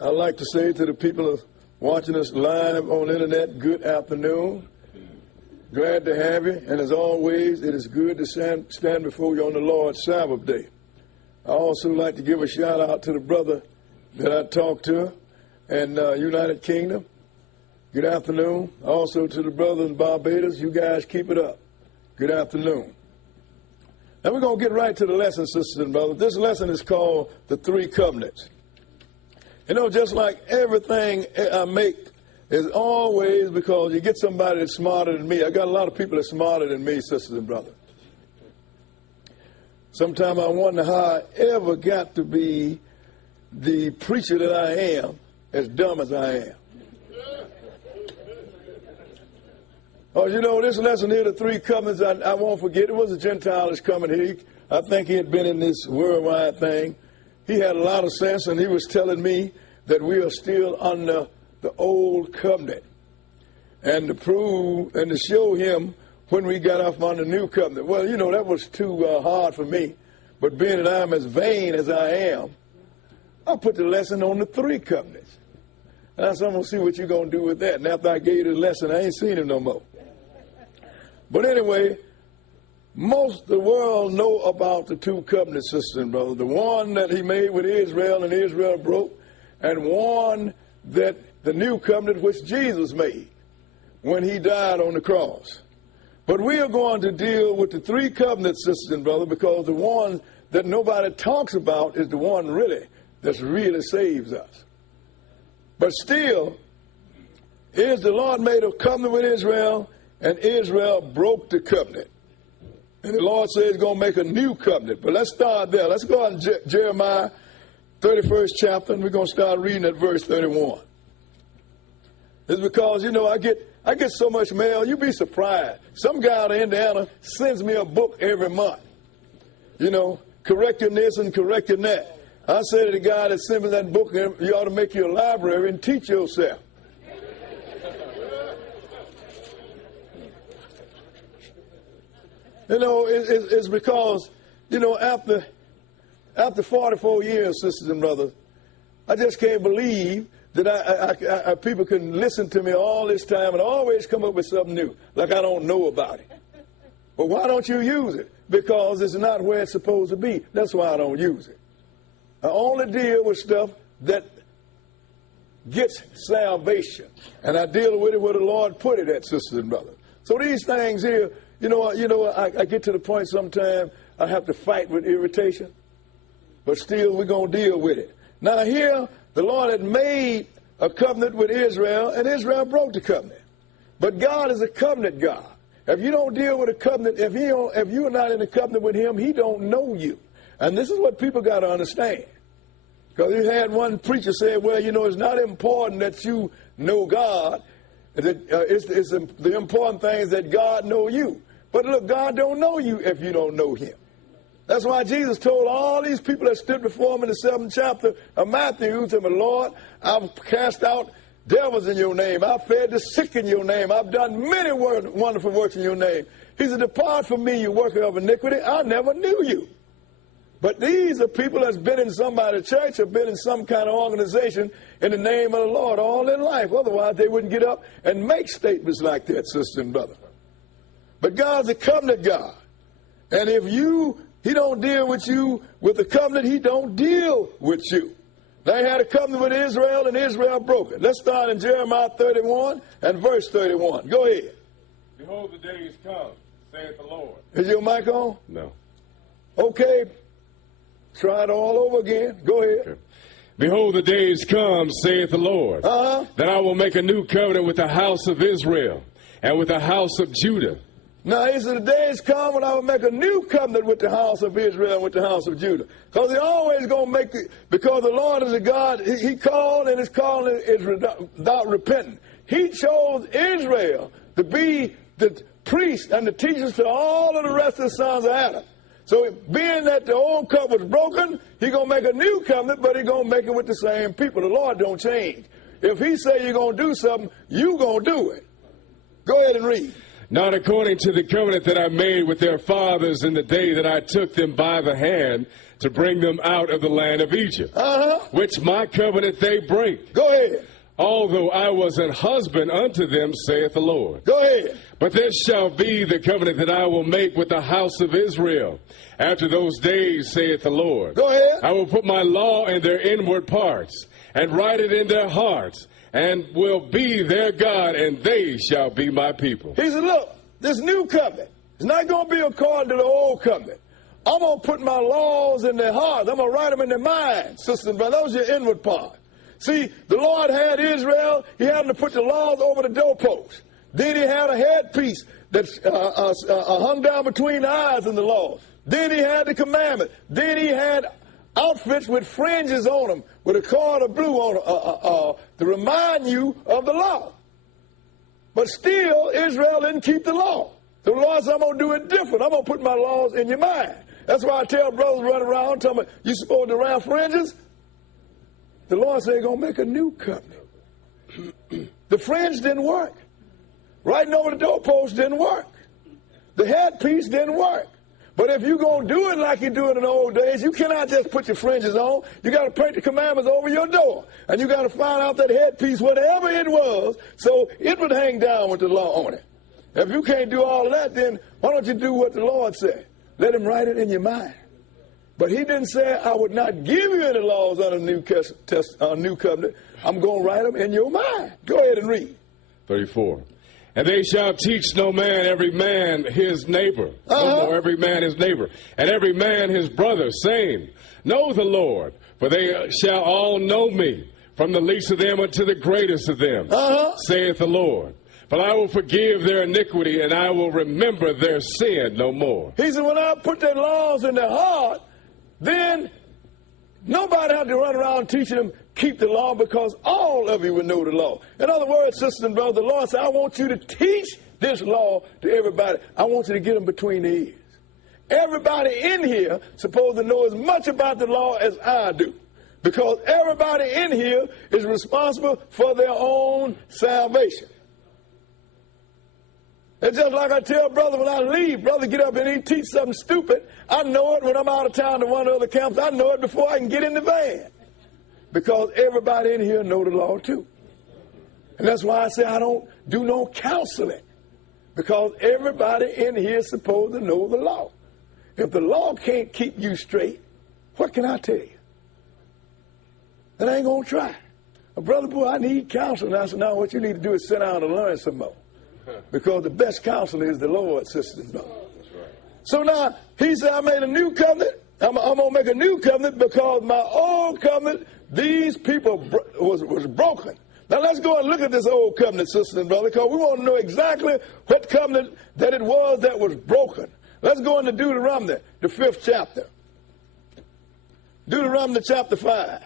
I'd like to say to the people watching us live on the internet, good afternoon. Glad to have you. And as always, it is good to stand before you on the Lord's Sabbath day. I also like to give a shout out to the brother that I talked to in United Kingdom. Good afternoon. Also to the brothers in Barbados. You guys keep it up. Good afternoon. Now we're going to get right to the lesson, sisters and brothers. This lesson is called the Three Covenants. You know, just like everything I make is always because you get somebody that's smarter than me. I got a lot of people that's smarter than me, sisters and brothers. Sometimes I wonder how I ever got to be the preacher that I am, as dumb as I am. Oh, you know, this lesson here, the Three Covenants, I won't forget. It was a Gentile that's coming here. I think he had been in this worldwide thing. He had a lot of sense, and he was telling me that we are still under the old covenant. And to prove and to show him when we got off on the new covenant. Well, you know, that was too hard for me. But being that I'm as vain as I am, I put the lesson on the three covenants. And I said, I'm going to see what you're going to do with that. And after I gave you the lesson, I ain't seen him no more. But anyway, most of the world know about the two covenants, sisters and brothers. The one that he made with Israel and Israel broke, and one that the new covenant which Jesus made when he died on the cross. But we are going to deal with the three covenants, sisters and brothers, because the one that nobody talks about is the one really that really saves us. But still, is the Lord made a covenant with Israel, and Israel broke the covenant. And the Lord says he's going to make a new covenant. But let's start there. Let's go on Jeremiah 31st chapter, and we're going to start reading at verse 31. It's because, you know, I get so much mail, you'd be surprised. Some guy out of Indiana sends me a book every month, you know, correcting this and correcting that. I say to the guy that sent me that book, you ought to make your library and teach yourself. You know, it's because, you know, after 44 years, sisters and brothers, I just can't believe that people can listen to me all this time and always come up with something new, like I don't know about it. But why don't you use it? Because it's not where it's supposed to be. That's why I don't use it. I only deal with stuff that gets salvation. And I deal with it where the Lord put it at, sisters and brothers. So these things here, I get to the point sometimes I have to fight with irritation. But still, we're going to deal with it. Now here, the Lord had made a covenant with Israel, and Israel broke the covenant. But God is a covenant God. If you don't deal with a covenant, if you are not in a covenant with him, he don't know you. And this is what people got to understand. Because you had one preacher say, well, you know, it's not important that you know God. It's the important thing is that God know you. But look, God don't know you if you don't know him. That's why Jesus told all these people that stood before him in the 7th chapter of Matthew, he said, Lord, I've cast out devils in your name. I've fed the sick in your name. I've done many wonderful works in your name. He said, depart from me, you worker of iniquity. I never knew you. But these are people that's been in somebody's church or been in some kind of organization in the name of the Lord all their life. Otherwise, they wouldn't get up and make statements like that, sister and brother. But God's a covenant God. And if he don't deal with you with the covenant, he don't deal with you. They had a covenant with Israel, and Israel broke it. Let's start in Jeremiah 31 and verse 31. Go ahead. Behold, the days come, saith the Lord. Is your mic on? No. Okay. Try it all over again. Go ahead. Okay. Behold, the days come, saith the Lord, that I will make a new covenant with the house of Israel and with the house of Judah. Now, he said, the days come when I will make a new covenant with the house of Israel and with the house of Judah. Because he always going to make it, because the Lord is a God, he called, and his calling is without repenting. He chose Israel to be the priests and the teachers to all of the rest of the sons of Adam. So being that the old covenant was broken, he's going to make a new covenant, but he's going to make it with the same people. The Lord don't change. If he say you're going to do something, you're going to do it. Go ahead and read. not according to the covenant that I made with their fathers in the day that I took them by the hand to bring them out of the land of Egypt, which my covenant they break. Go ahead. Although I was an husband unto them, saith the Lord. Go ahead. But this shall be the covenant that I will make with the house of Israel. After those days, saith the Lord. Go ahead. I will put my law in their inward parts, and write it in their hearts, and will be their God, and they shall be my people. He said, look, this new covenant is not going to be according to the old covenant. I'm going to put my laws in their hearts. I'm going to write them in their minds, sisters and brothers. That was your inward part. See, the Lord had Israel. He had to put the laws over the doorpost. Then he had a headpiece that hung down between the eyes in the law. Then he had the commandment. Then he had outfits with fringes on them, with a cord of blue on to remind you of the law. But still, Israel didn't keep the law. The Lord said, I'm going to do it different. I'm going to put my laws in your mind. That's why I tell brothers running around, telling me, you supposed to wear fringes? The Lord said, he's going to make a new covenant. The fringe didn't work. Writing over the doorpost didn't work. The headpiece didn't work. But if you're going to do it like you do it in the old days, you cannot just put your fringes on. You got to paint the commandments over your door. And you got to find out that headpiece, whatever it was, so it would hang down with the law on it. If you can't do all of that, then why don't you do what the Lord said? Let him write it in your mind. But he didn't say, I would not give you any laws under the new covenant. I'm going to write them in your mind. Go ahead and read. 34. And they shall teach no man every man his neighbor, no more every man his neighbor, and every man his brother, saying, Know the Lord, for they shall all know me, from the least of them unto the greatest of them, saith the Lord. But I will forgive their iniquity, and I will remember their sin no more. He said, when I put their laws in their heart, then nobody had to run around teaching them keep the law, because all of you will know the law. In other words, sisters and brothers, the Lord said, I want you to teach this law to everybody. I want you to get them between the ears. Everybody in here is supposed to know as much about the law as I do, because everybody in here is responsible for their own salvation. It's just like I tell brother when I leave, brother get up and he teach something stupid. I know it when I'm out of town to one of the other camps. I know it before I can get in the van. Because everybody in here know the law too. And that's why I say I don't do no counseling. Because everybody in here is supposed to know the law. If the law can't keep you straight, what can I tell you? And I ain't going to try. Brother, boy, I need counseling. I said, no, what you need to do is sit down and learn some more. Because the best counselor is the Lord, sisters and brothers. Right. So now, he said, I made a new covenant. I'm going to make a new covenant because my old covenant, these people was broken. Now, let's go and look at this old covenant, sisters and brothers, because we want to know exactly what covenant that it was that was broken. Let's go into Deuteronomy, the 5th chapter. Deuteronomy chapter 5.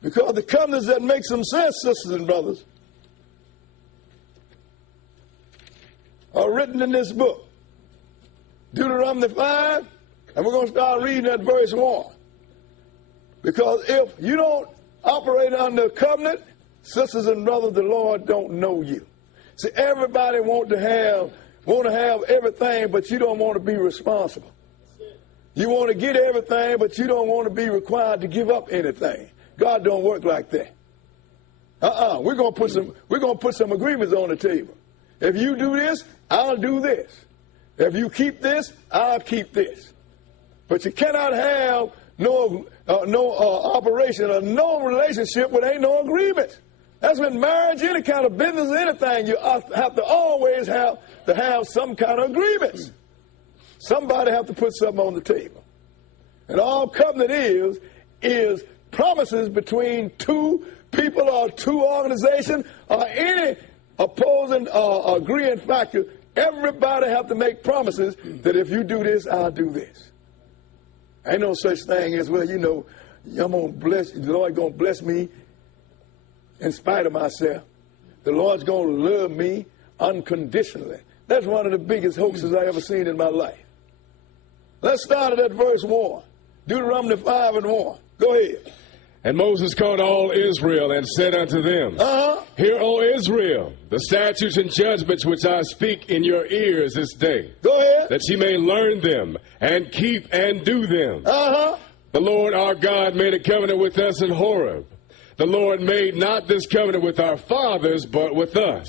Because the covenants that make some sense, sisters and brothers, are written in this book. Deuteronomy 5, and we're going to start reading at verse 1. Because if you don't operate under covenant, sisters and brothers, the Lord don't know you. See, everybody want to have everything, but you don't want to be responsible. You want to get everything, but you don't want to be required to give up anything. God don't work like that. We're going to put some agreements on the table. If you do this, I'll do this. If you keep this, I'll keep this. But you cannot have no operation or no relationship where there ain't no agreement. That's when marriage, any kind of business, anything, you have to always have some kind of agreements. Somebody have to put something on the table. And all covenant is promises between two people or two organizations or any opposing or agreeing factor. Everybody have to make promises that if you do this, I'll do this. Ain't no such thing as, well, you know, I'm going to bless, the Lord's going to bless me in spite of myself. The Lord's going to love me unconditionally. That's one of the biggest hoaxes I ever seen in my life. Let's start at verse 1. Deuteronomy 5 and 1. Go ahead. And Moses called all Israel and said unto them, Hear, O Israel, the statutes and judgments which I speak in your ears this day. Go ahead. That ye may learn them and keep and do them. The Lord our God made a covenant with us in Horeb. The Lord made not this covenant with our fathers, but with us,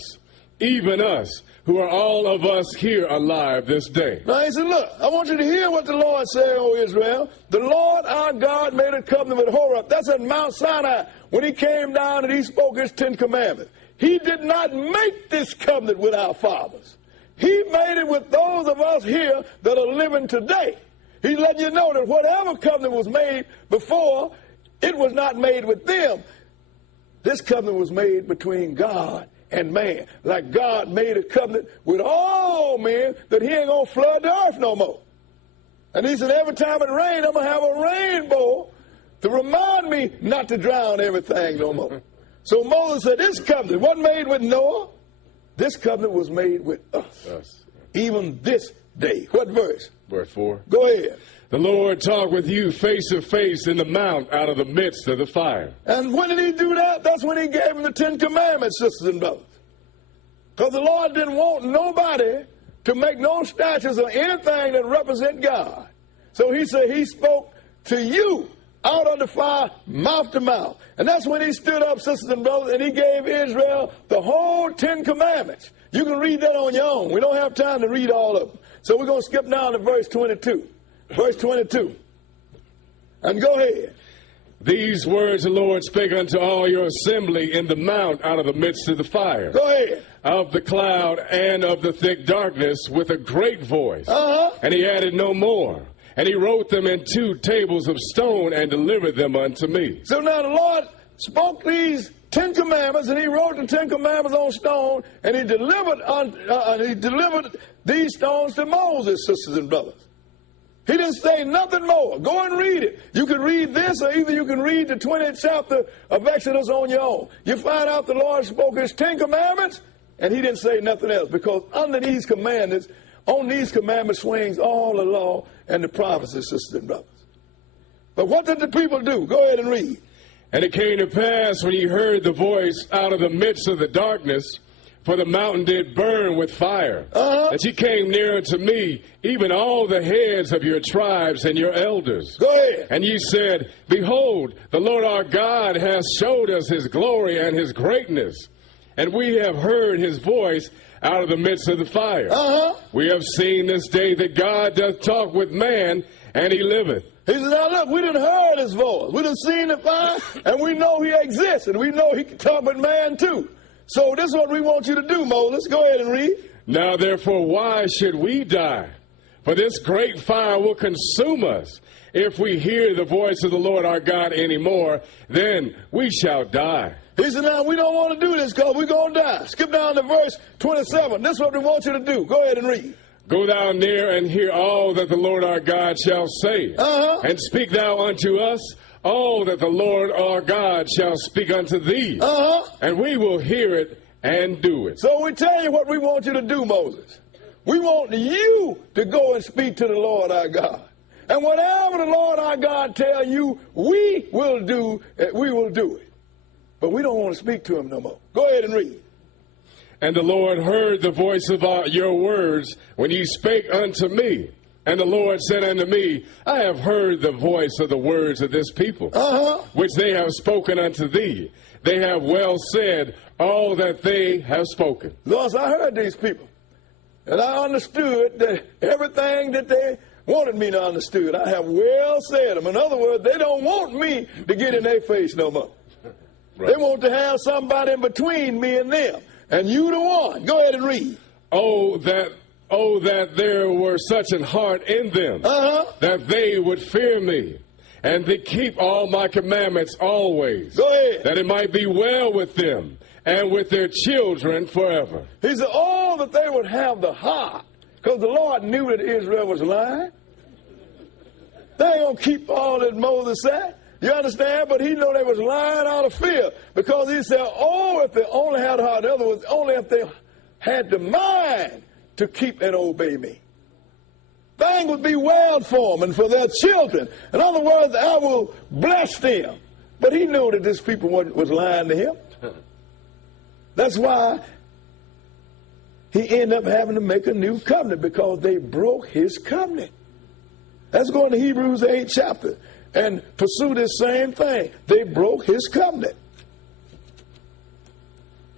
even us, who are all of us here alive this day. Now he said, look, I want you to hear what the Lord said, O Israel. The Lord our God made a covenant with Horeb. That's at Mount Sinai when he came down and he spoke his 10 commandments. He did not make this covenant with our fathers. He made it with those of us here that are living today. He's letting you know that whatever covenant was made before, it was not made with them. This covenant was made between God and man. Like God made a covenant with all men that he ain't going to flood the earth no more. And he said, every time it rains, I'm going to have a rainbow to remind me not to drown everything no more. So Moses said, this covenant wasn't made with Noah. This covenant was made with us. Even this day. What verse? Verse 4. Go ahead. The Lord talked with you face to face in the mount out of the midst of the fire. And when did he do that? That's when he gave him the 10 commandments, sisters and brothers. Because the Lord didn't want nobody to make no statues or anything that represent God. So he said he spoke to you out of the fire, mouth to mouth. And that's when he stood up, sisters and brothers, and he gave Israel the whole 10 commandments. You can read that on your own. We don't have time to read all of them. So we're going to skip down to verse 22. Verse 22. And go ahead. These words the Lord spake unto all your assembly in the mount out of the midst of the fire. Go ahead. Of the cloud and of the thick darkness with a great voice. And he added no more. And he wrote them in 2 tables of stone and delivered them unto me. So now the Lord spoke these 10 commandments, and he wrote the 10 commandments on stone, and he delivered these stones to Moses, sisters and brothers. He didn't say nothing more. Go and read it. You can read this, or either you can read the 20th chapter of Exodus on your own. You find out the Lord spoke his 10 commandments, and he didn't say nothing else, because under these commandments, on these commandments swings all the law and the prophecies, sisters and brothers. But what did the people do? Go ahead and read. And it came to pass when ye heard the voice out of the midst of the darkness, for the mountain did burn with fire, that ye came near unto me, even all the heads of your tribes and your elders. Go ahead. And ye said, Behold, the Lord our God hath showed us his glory and his greatness, and we have heard his voice out of the midst of the fire. We have seen this day that God doth talk with man, and he liveth. He said, now look, we done heard his voice. We done seen the fire, and we know he exists, and we know he can talk with man too. So this is what we want you to do, Moses. Go ahead and read. Now therefore, why should we die? For this great fire will consume us. If we hear the voice of the Lord our God anymore, then we shall die. He said, now we don't want to do this because we're going to die. Skip down to verse 27. This is what we want you to do. Go ahead and read. Go thou near and hear all that the Lord our God shall say. And speak thou unto us all that the Lord our God shall speak unto thee. And we will hear it and do it. So we tell you what we want you to do, Moses. We want you to go and speak to the Lord our God. And whatever the Lord our God tell you, we will do it. But we don't want to speak to him no more. Go ahead and read. And the Lord heard the voice of your words when ye spake unto me. And the Lord said unto me, I have heard the voice of the words of this people, which they have spoken unto thee. They have well said all that they have spoken. Lord, I heard these people. And I understood that everything that they wanted me to understand. I have well said them. In other words, they don't want me to get in their face no more. Right. They want to have somebody in between me and them. And you the one. Go ahead and read. Oh, that there were such an heart in them, that they would fear me, and to keep all my commandments always. Go ahead. That it might be well with them, and with their children forever. He said, oh, that they would have the heart, because the Lord knew that Israel was lying. They ain't going to keep all that Moses said. You understand? But he knew they was lying out of fear, because he said, oh, if they only had the heart. In other words, only if they had the mind to keep and obey me. Things would be well for them and for their children. In other words, I will bless them. But he knew that this people was lying to him. That's why he ended up having to make a new covenant, because they broke his covenant. Let's go into Hebrews 8th chapter and pursue this same thing. They broke his covenant.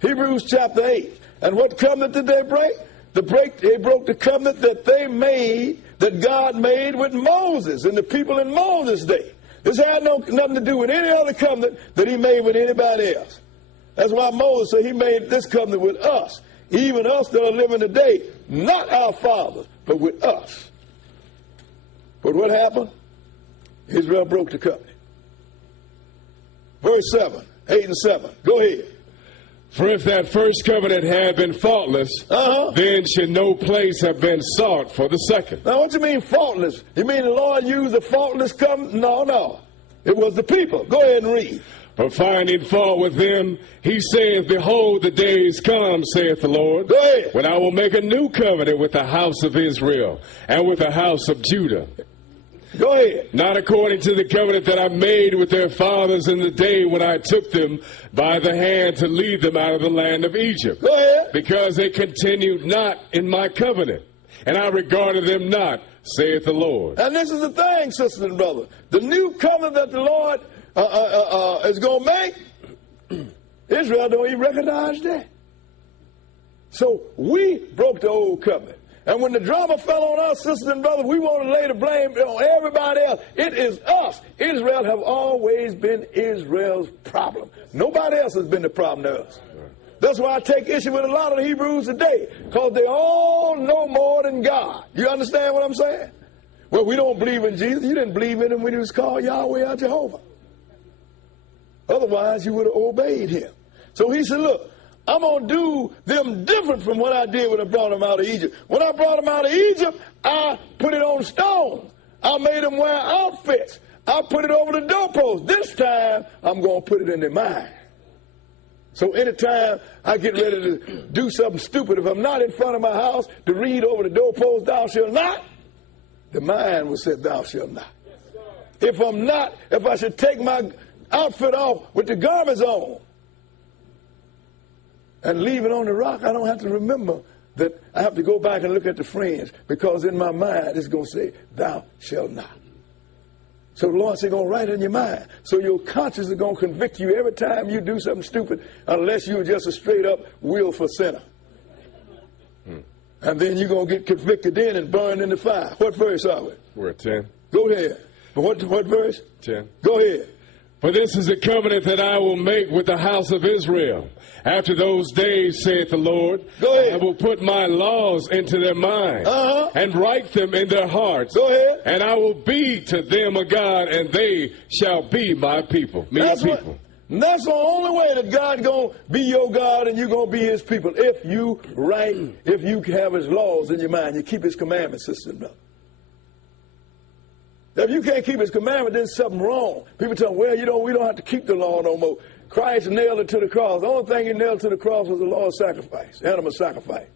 Hebrews chapter 8. And what covenant did they break? They broke the covenant that they made, that God made with Moses and the people in Moses' day. This had nothing to do with any other covenant that he made with anybody else. That's why Moses said he made this covenant with us, even us that are living today, not our fathers, but with us. But what happened? Israel broke the covenant. Verse 7, 8 and 7. Go ahead. For if that first covenant had been faultless, then should no place have been sought for the second. Now, what you mean faultless? You mean the Lord used a faultless covenant? No. It was the people. Go ahead and read. For finding fault with them, he saith, Behold, the days come, saith the Lord, go ahead, when I will make a new covenant with the house of Israel and with the house of Judah. Go ahead. Not according to the covenant that I made with their fathers in the day when I took them by the hand to lead them out of the land of Egypt. Go ahead. Because they continued not in my covenant, and I regarded them not, saith the Lord. And this is the thing, sisters and brothers. The new covenant that the Lord is going to make, Israel don't even recognize that. So we broke the old covenant. And when the drama fell on us, sisters and brothers, we want to lay the blame on everybody else. It is us. Israel have always been Israel's problem. Nobody else has been the problem to us. That's why I take issue with a lot of the Hebrews today, because they all know more than God. You understand what I'm saying? Well, we don't believe in Jesus. You didn't believe in him when he was called Yahweh or Jehovah. Otherwise, you would have obeyed him. So he said, look, I'm going to do them different from what I did when I brought them out of Egypt. When I brought them out of Egypt, I put it on stones. I made them wear outfits. I put it over the doorpost. This time, I'm going to put it in their mind. So anytime I get ready to do something stupid, if I'm not in front of my house to read over the doorpost, thou shalt not, the mind will say, thou shalt not. If I'm not, if I should take my outfit off with the garments on and leave it on the rock, I don't have to remember that I have to go back and look at the fringe, because in my mind it's going to say, thou shalt not. So the Lord said, going to write it in your mind. So your conscience is going to convict you every time you do something stupid, unless you're just a straight up willful sinner. And then you're going to get convicted then and burned in the fire. What verse are we? We're at 10. Go ahead. What verse? 10. Go ahead. For this is a covenant that I will make with the house of Israel. After those days, saith the Lord, go ahead, I will put my laws into their minds and write them in their hearts. Go ahead. And I will be to them a God, and they shall be my people. That's the only way that God's going to be your God and you're going to be his people. If you if you have his laws in your mind, you keep his commandments, sister and brother. If you can't keep his commandment, then something wrong. People tell me, well, we don't have to keep the law no more. Christ nailed it to the cross. The only thing he nailed to the cross was the Lord's sacrifice, animal sacrifice.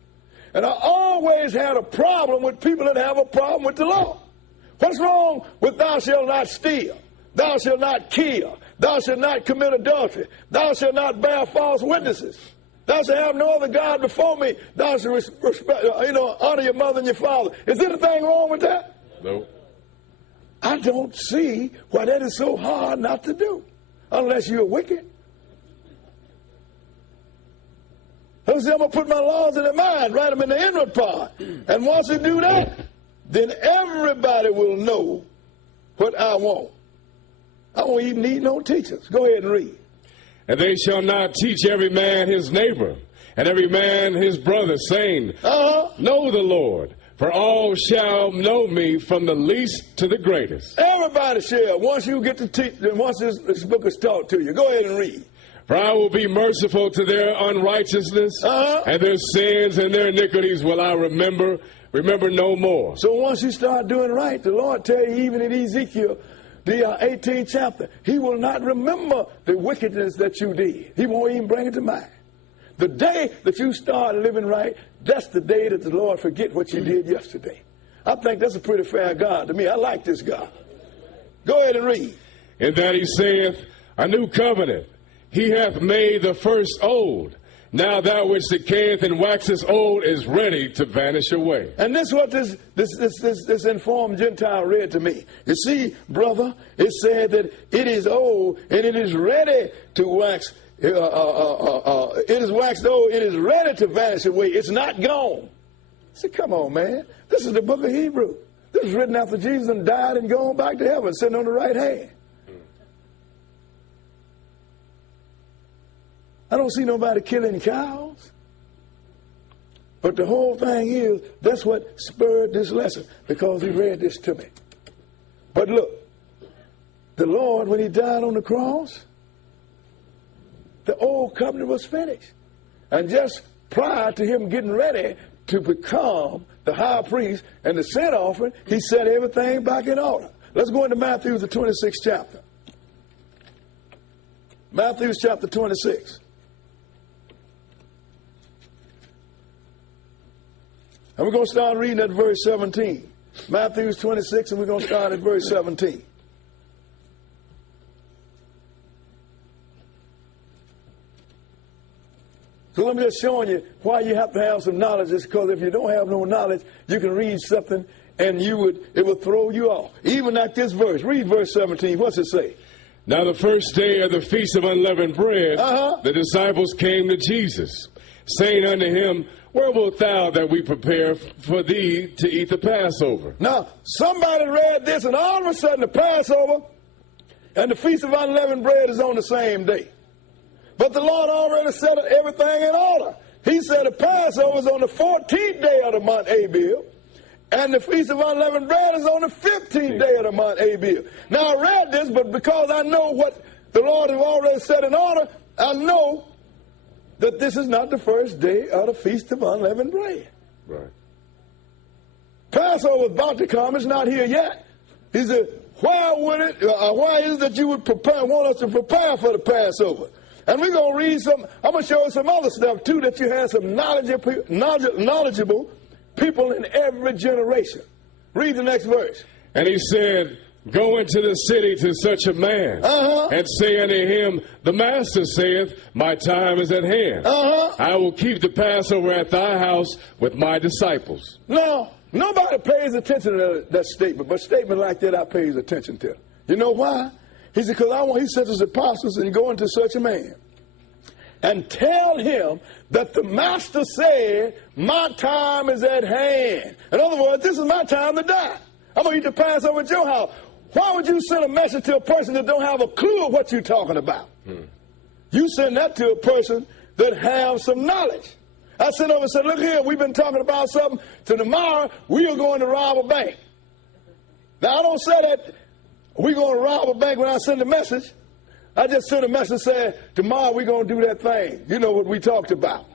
And I always had a problem with people that have a problem with the law. What's wrong with thou shalt not steal? Thou shalt not kill. Thou shalt not commit adultery. Thou shalt not bear false witnesses. Thou shalt have no other God before me. Thou shalt respect, honor your mother and your father. Is anything wrong with that? No. I don't see why that is so hard not to do, unless you're wicked. I'm going to put my laws in their mind, write them in the inward part. And once you do that, then everybody will know what I want. I won't even need no teachers. Go ahead and read. And they shall not teach every man his neighbor, and every man his brother, saying, Know the Lord. For all shall know me, from the least to the greatest. Everybody shall. Once you get to teach, then once this book is taught to you, go ahead and read. For I will be merciful to their unrighteousness, and their sins and their iniquities will I remember no more. So once you start doing right, the Lord tell you, even in Ezekiel, the 18th chapter, he will not remember the wickedness that you did. He won't even bring it to mind. The day that you start living right, that's the day that the Lord forget what you did yesterday. I think that's a pretty fair God to me. I like this God. Go ahead and read. In that he saith, a new covenant. He hath made the first old. Now that which decayeth and waxes old is ready to vanish away. And this is what this informed Gentile read to me. You see, brother, it said that it is old and it is ready to wax. It is waxed old. It is ready to vanish away. It's not gone. I said, come on, man. This is the book of Hebrews. This was written after Jesus and died and gone back to heaven, sitting on the right hand. I don't see nobody killing cows. But the whole thing is, that's what spurred this lesson, because he read this to me. But look, the Lord, when he died on the cross, the old covenant was finished. And just prior to him getting ready to become the high priest and the sin offering, he set everything back in order. Let's go into Matthew, the 26th chapter. Matthew chapter 26. And we're going to start reading at verse 17. Matthew 26, and we're going to start at verse 17. So let me just show you why you have to have some knowledge. It's because if you don't have no knowledge, you can read something and it would throw you off. Even like this verse. Read verse 17. What's it say? Now the first day of the Feast of Unleavened Bread, the disciples came to Jesus, saying unto him, where wilt thou that we prepare for thee to eat the Passover? Now, somebody read this, and all of a sudden the Passover and the Feast of Unleavened Bread is on the same day. But the Lord already set everything in order. He said the Passover is on the 14th day of the month Abib, and the Feast of Unleavened Bread is on the 15th day of the month Abib. Now, I read this, but because I know what the Lord has already set in order, I know that this is not the first day of the Feast of Unleavened Bread. Right. Passover is about to come. It's not here yet. He said, why is it that you would want us to prepare for the Passover? And we're going to read some. I'm going to show you some other stuff, too, that you have some knowledgeable people in every generation. Read the next verse. And he said, go into the city to such a man, and say unto him, the master saith, my time is at hand. I will keep the Passover at thy house with my disciples. Now, nobody pays attention to that statement, but statement like that I pays attention to. You know why? He said, because he sent his apostles and go into such a man and tell him that the master said, my time is at hand. In other words, this is my time to die. I'm going to eat the Passover at your house. Why would you send a message to a person that don't have a clue of what you're talking about? You send that to a person that has some knowledge. I sent over and said, look here, we've been talking about something. So tomorrow, we are going to rob a bank. Now, I don't say that we're going to rob a bank when I send a message. I just sent a message saying, tomorrow we're going to do that thing. You know what we talked about.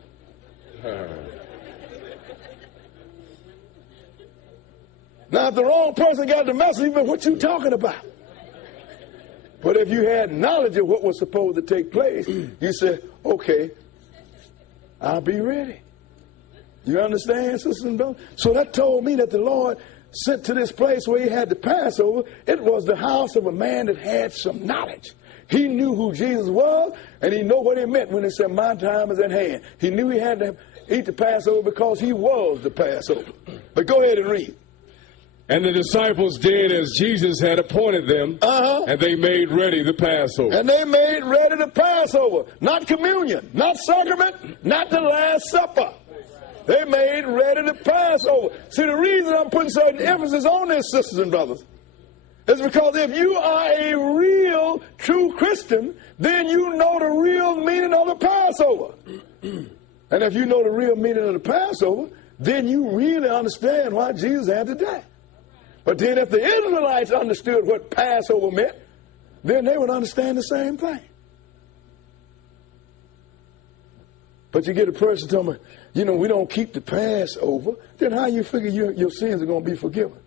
Now, if the wrong person got the message, but what you talking about? But if you had knowledge of what was supposed to take place, you said, okay, I'll be ready. You understand, sisters and brothers? So that told me that the Lord sent to this place where he had the Passover. It was the house of a man that had some knowledge. He knew who Jesus was, and he knew what he meant when he said, my time is at hand. He knew he had to eat the Passover because he was the Passover. But go ahead and read. And the disciples did as Jesus had appointed them, and they made ready the Passover. And they made ready the Passover. Not communion, not sacrament, not the Last Supper. They made ready the Passover. See, the reason I'm putting certain emphasis on this, sisters and brothers, is because if you are a real, true Christian, then you know the real meaning of the Passover. And if you know the real meaning of the Passover, then you really understand why Jesus had to die. But then if the Israelites understood what Passover meant, then they would understand the same thing. But you get a person telling me, you know, we don't keep the Passover, then how you figure your sins are going to be forgiven?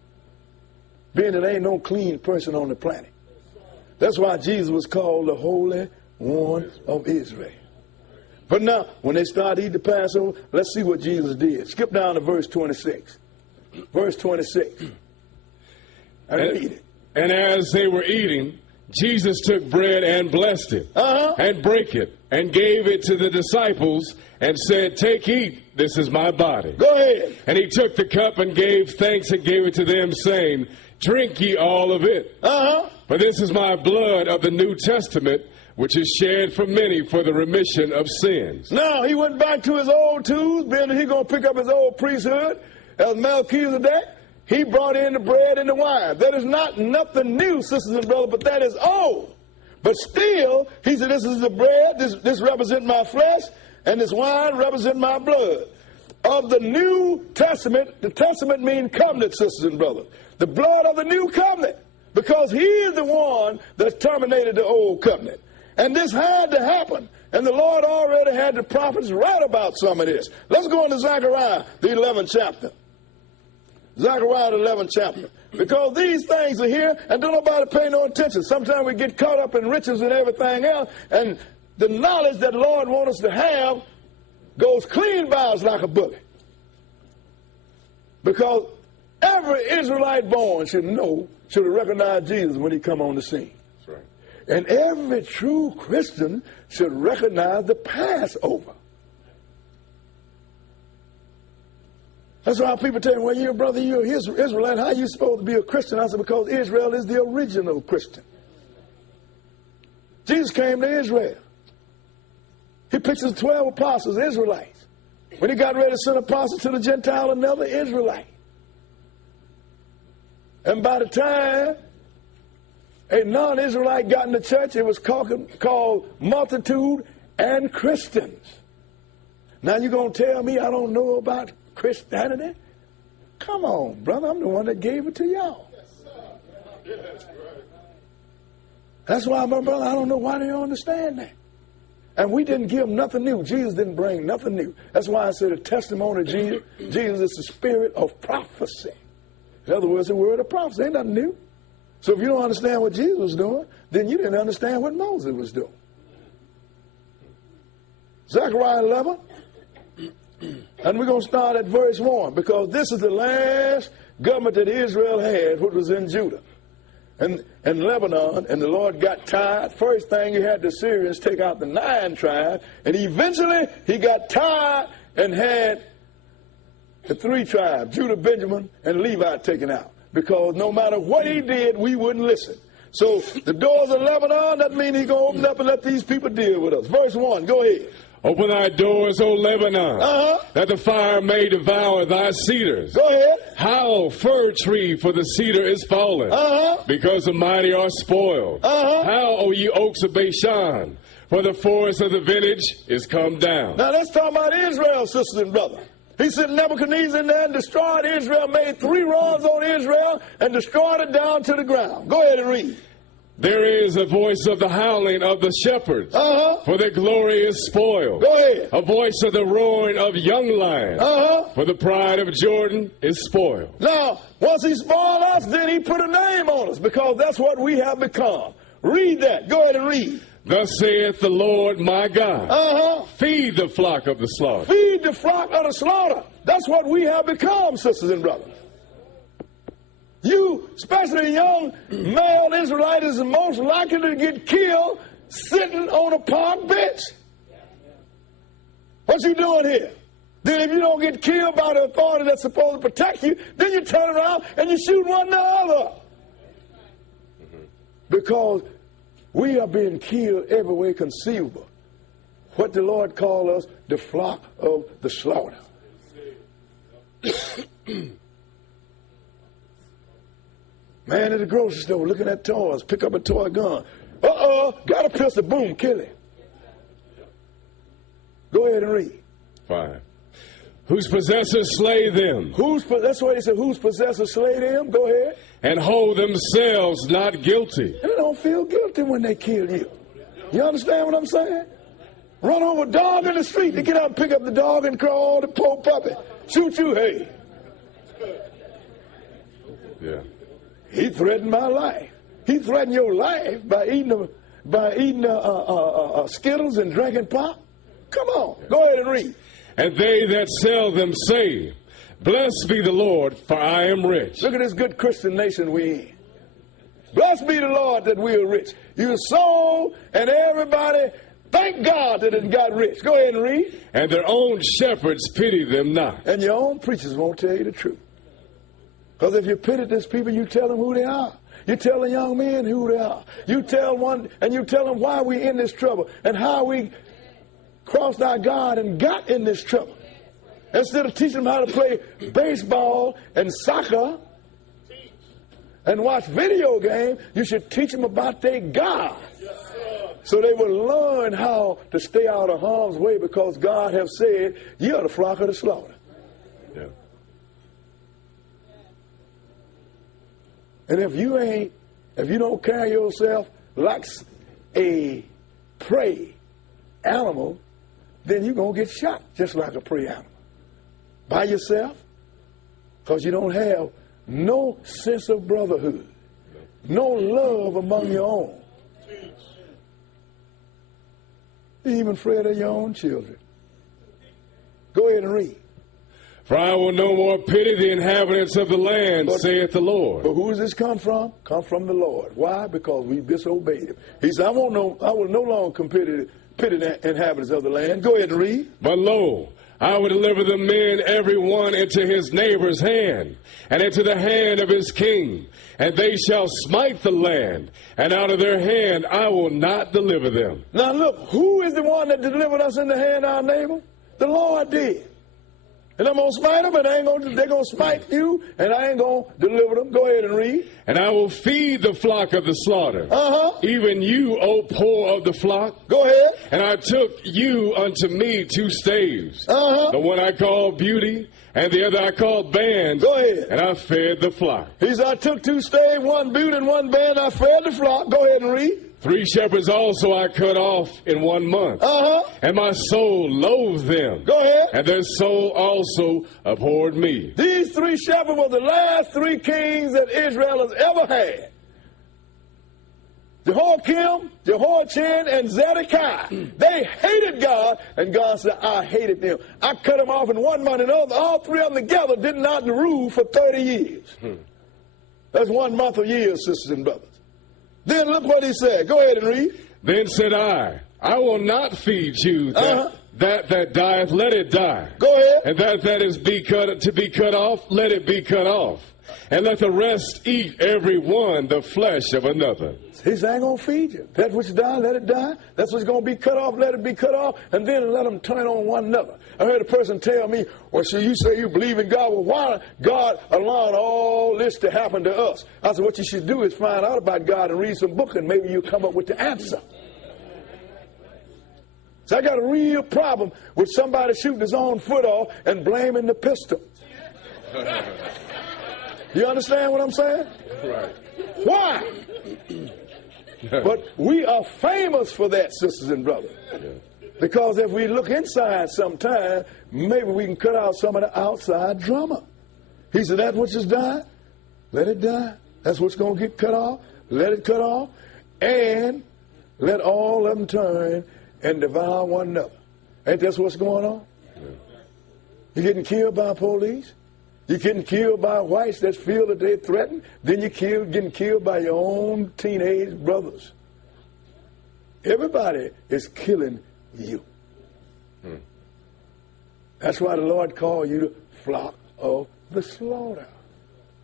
Being that there ain't no clean person on the planet. That's why Jesus was called the Holy One of Israel. But now, when they start eating the Passover, let's see what Jesus did. Skip down to verse 26. Verse 26. And as they were eating, Jesus took bread and blessed it, and brake it, and gave it to the disciples, and said, "Take, eat, this is my body." Go ahead. And he took the cup and gave thanks and gave it to them, saying, "Drink ye all of it. For this is my blood of the New Testament, which is shed for many for the remission of sins." Now, he went back to his old tools, being that he's going to pick up his old priesthood as Melchizedek. He brought in the bread and the wine. That is not nothing new, sisters and brothers, but that is old. But still, he said, this is the bread, this represents my flesh, and this wine represents my blood. Of the New Testament, the Testament means covenant, sisters and brothers. The blood of the new covenant, because he is the one that terminated the old covenant. And this had to happen. And the Lord already had the prophets write about some of this. Let's go into Zechariah, the 11th chapter. Zechariah, the 11th chapter. Because these things are here, and don't nobody pay no attention. Sometimes we get caught up in riches and everything else, and the knowledge that the Lord wants us to have goes clean by us like a bullet. Because every Israelite born should have recognized Jesus when he come on the scene. That's right. And every true Christian should recognize the Passover. That's why people tell me, well, you're a brother, you're an Israelite, how are you supposed to be a Christian? I said, because Israel is the original Christian. Jesus came to Israel. He picked his 12 apostles, Israelites. When he got ready to send apostles to the Gentile, another Israelite. And by the time a non-Israelite got in the church, it was called multitude and Christians. Now you're going to tell me I don't know about Christianity? Come on, brother. I'm the one that gave it to y'all. That's why, my brother, I don't know why they don't understand that. And we didn't give them nothing new. Jesus didn't bring nothing new. That's why I said the testimony of Jesus. Jesus is the spirit of prophecy. In other words, the word of prophecy ain't nothing new. So if you don't understand what Jesus was doing, then you didn't understand what Moses was doing. Zechariah 11. And we're going to start at verse 1, because this is the last government that Israel had, which was in Judah and Lebanon, and the Lord got tired. First thing, he had the Syrians take out the 9 tribes, and eventually he got tired and had the 3 tribes, Judah, Benjamin, and Levi taken out, because no matter what he did, we wouldn't listen. So the doors of Lebanon, that means he's going to open up and let these people deal with us. Verse 1, go ahead. Open thy doors, O Lebanon, that the fire may devour thy cedars. Go ahead. Howl, fir tree, for the cedar is fallen, because the mighty are spoiled. Howl, O ye oaks of Bashan, for the forest of the vintage is come down. Now let's talk about Israel, sisters and brothers. He sent Nebuchadnezzar in there and destroyed Israel, made 3 runs on Israel, and destroyed it down to the ground. Go ahead and read. There is a voice of the howling of the shepherds, for their glory is spoiled. Go ahead. A voice of the roaring of young lions, for the pride of Jordan is spoiled. Now, once he spoiled us, then he put a name on us, because that's what we have become. Read that. Go ahead and read. Thus saith the Lord my God, feed the flock of the slaughter. Feed the flock of the slaughter. That's what we have become, sisters and brothers. You, especially young male Israelites, is most likely to get killed sitting on a park bench. What you doing here? Then if you don't get killed by the authority that's supposed to protect you, then you turn around and you shoot one another. Because we are being killed every way conceivable. What the Lord called us, the flock of the slaughter. Man at the grocery store looking at toys, pick up a toy gun. Got a pistol, boom, kill him. Go ahead and read. 5. Whose possessors slay them. That's why they said, whose possessors slay them? Go ahead. And hold themselves not guilty. And they don't feel guilty when they kill you. You understand what I'm saying? Run over a dog in the street, they get out and pick up the dog and crawl the poor puppy. Shoot you, hey. Yeah. He threatened my life. He threatened your life by eating Skittles and drinking pop. Come on, go ahead and read. And they that sell them say, Blessed be the Lord, for I am rich. Look at this good Christian nation we in. Blessed be the Lord that we are rich. You sold, and everybody, thank God that it got rich. Go ahead and read. And their own shepherds pity them not. And your own preachers won't tell you the truth. Because if you pity these people, you tell them who they are. You tell the young men who they are. You tell one, and you tell them why we're in this trouble and how we crossed our God and got in this trouble. Instead of teaching them how to play baseball and soccer and watch video games, you should teach them about their God. So they will learn how to stay out of harm's way, because God has said, you're the flock of the slaughter. Yeah. And if you don't carry yourself like a prey animal, then you're going to get shot just like a prey animal. By yourself, because you don't have no sense of brotherhood, no love among your own. You even afraid of your own children. Go ahead and read. For I will no more pity the inhabitants of the land, saith the Lord. But who does this come from? Come from the Lord. Why? Because we disobeyed him. He said, I will no longer pity the inhabitants of the land. Go ahead and read. But lo, I will deliver the men every one into his neighbor's hand, and into the hand of his king, and they shall smite the land, and out of their hand I will not deliver them. Now look, who is the one that delivered us in the hand of our neighbor? The Lord did. And I'm going to smite them, and they're going to smite you, and I ain't going to deliver them. Go ahead and read. And I will feed the flock of the slaughter, even you, O poor of the flock. Go ahead. And I took you unto me 2 staves, the one I called beauty, and the other I called band. Go ahead. And I fed the flock. He said, I took 2 staves, 1 beauty, and 1 band. I fed the flock. Go ahead and read. 3 shepherds also I cut off in 1 month. And my soul loathed them. Go ahead. And their soul also abhorred me. These 3 shepherds were the last 3 kings that Israel has ever had. Jehoiakim, Jehoiachin, and Zedekiah. They hated God, and God said, I hated them. I cut them off in 1 month, and all 3 of them together did not rule for 30 years. That's 1 month of years, sisters and brothers. Then look what he said. Go ahead and read. Then said I will not feed you that dieth, let it die. Go ahead. And that is to be cut off, let it be cut off. And let the rest eat every one the flesh of another. He said, I ain't going to feed you. That which die, let it die. That's what's going to be cut off, let it be cut off. And then let them turn on one another. I heard a person tell me, well, so you say you believe in God. Well, why God allowed all this to happen to us? I said, what you should do is find out about God and read some book, and maybe you'll come up with the answer. So I got a real problem with somebody shooting his own foot off and blaming the pistol. You understand what I'm saying? Right. Why? But we are famous for that, sisters and brothers. Because if we look inside sometime, maybe we can cut out some of the outside drama. He said, that which is dying, let it die. That's what's going to get cut off. Let it cut off. And let all of them turn and devour one another. Ain't that what's going on? You're getting killed by police. You're getting killed by whites that feel that they're threatened. Then you're getting killed by your own teenage brothers. Everybody is killing you. That's why the Lord called you the flock of the slaughter.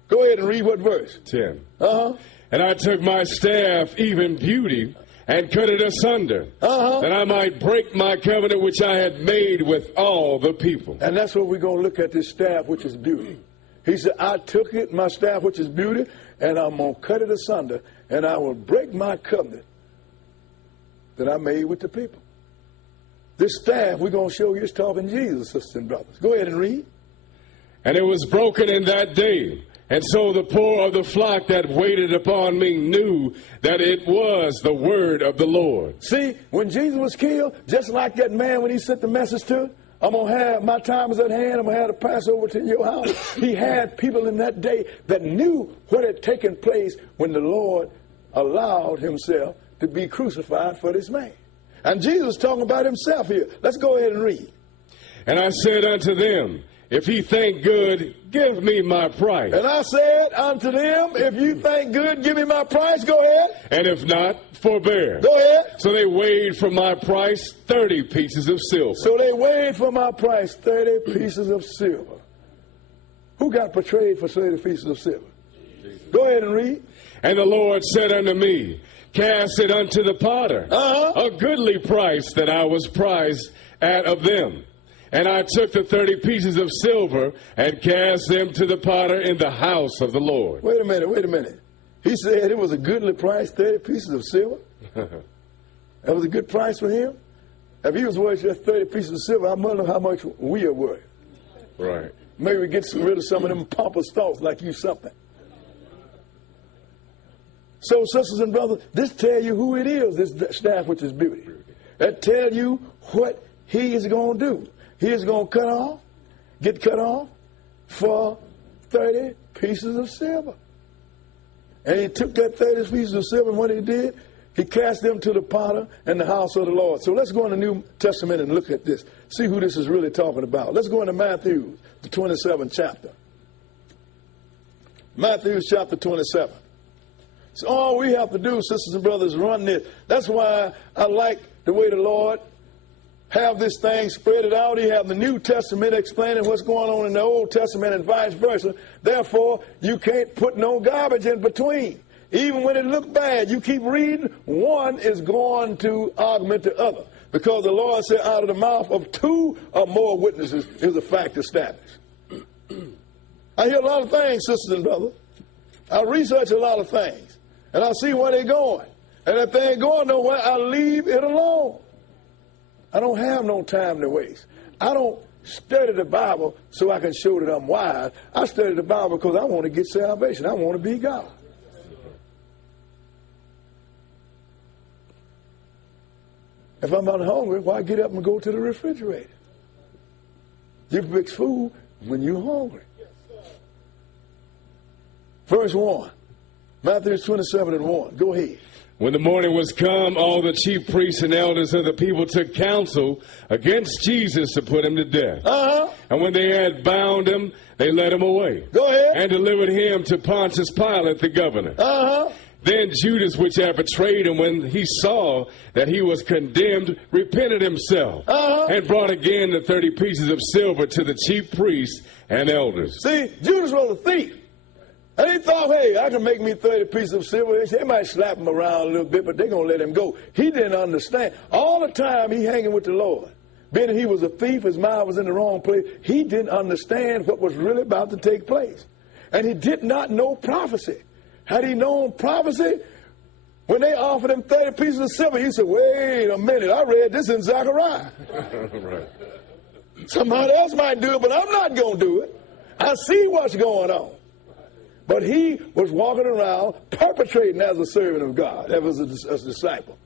Go ahead and read what verse? 10. And I took my staff, even beauty, and cut it asunder, that I might break my covenant which I had made with all the people. And that's what we're going to look at, this staff which is beauty. He said, I took it, my staff which is beauty, and I'm going to cut it asunder, and I will break my covenant that I made with the people. This staff, we're going to show you, is talking Jesus, sisters and brothers. Go ahead and read. And it was broken in that day. And so the poor of the flock that waited upon me knew that it was the word of the Lord. See, when Jesus was killed, just like that man when he sent the message to, I'm going to have, my time is at hand, I'm going to have the Passover to your house. He had people in that day that knew what had taken place when the Lord allowed himself to be crucified for this man. And Jesus is talking about himself here. Let's go ahead and read. And I said unto them, If he think good, give me my price. And I said unto them, if you think good, give me my price. Go ahead. And if not, forbear. Go ahead. So they weighed for my price 30 pieces of silver. So they weighed for my price 30 pieces of silver. Who got portrayed for 30 pieces of silver? Go ahead and read. And the Lord said unto me, cast it unto the potter, a goodly price that I was prized at of them. And I took the 30 pieces of silver and cast them to the potter in the house of the Lord. Wait a minute. He said it was a goodly price, 30 pieces of silver? That was a good price for him? If he was worth just 30 pieces of silver, I wonder how much we are worth. Right. Maybe we get rid of some of them pompous thoughts like you something. So, sisters and brothers, this tell you who it is, this staff which is beauty. That tell you what he is going to do. He is going to get cut off for 30 pieces of silver. And he took that 30 pieces of silver, and what he did, he cast them to the potter in the house of the Lord. So let's go in the New Testament and look at this. See who this is really talking about. Let's go into Matthew, the 27th chapter. Matthew chapter 27. So all we have to do, sisters and brothers, is run this. That's why I like the way the Lord have this thing spread it out. He have the New Testament explaining what's going on in the Old Testament and vice versa. Therefore, you can't put no garbage in between. Even when it look bad, you keep reading, one is going to augment the other. Because the Lord said, out of the mouth of two or more witnesses is a fact established. I hear a lot of things, sisters and brothers. I research a lot of things. And I see where they're going. And if they ain't going nowhere, I leave it alone. I don't have no time to waste. I don't study the Bible so I can show that I'm wise. I study the Bible because I want to get salvation. I want to be God. If I'm not hungry, why get up and go to the refrigerator? You fix food when you're hungry. Verse 1. Matthew 27:1. Go ahead. When the morning was come, all the chief priests and elders of the people took counsel against Jesus to put him to death. And when they had bound him, they led him away. Go ahead. And delivered him to Pontius Pilate, the governor. Then Judas, which had betrayed him, when he saw that he was condemned, repented himself, and brought again the 30 pieces of silver to the chief priests and elders. See, Judas was a thief. And he thought, hey, I can make me 30 pieces of silver. They might slap him around a little bit, but they're going to let him go. He didn't understand. All the time he hanging with the Lord. Being that he was a thief, his mind was in the wrong place. He didn't understand what was really about to take place. And he did not know prophecy. Had he known prophecy, when they offered him 30 pieces of silver, he said, wait a minute, I read this in Zechariah. Right. Somebody else might do it, but I'm not going to do it. I see what's going on. But he was walking around perpetrating as a servant of God, as a disciple.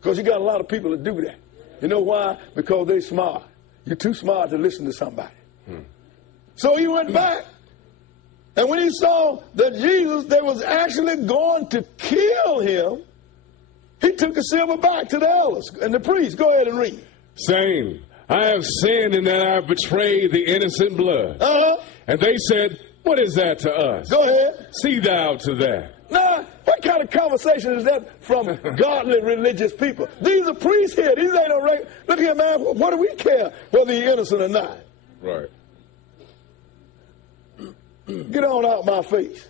Because you got a lot of people that do that. You know why? Because they're smart. You're too smart to listen to somebody. So he went back. And when he saw that Jesus, they was actually going to kill him, he took the silver back to the elders and the priests. Go ahead and read. Saying, I have sinned in that I have betrayed the innocent blood. And they said, what is that to us? Go ahead. See thou to that. Now, what kind of conversation is that from godly religious people? These are priests here. These ain't no regular. Look here, man. What do we care whether you're innocent or not? Right. Get on out my face.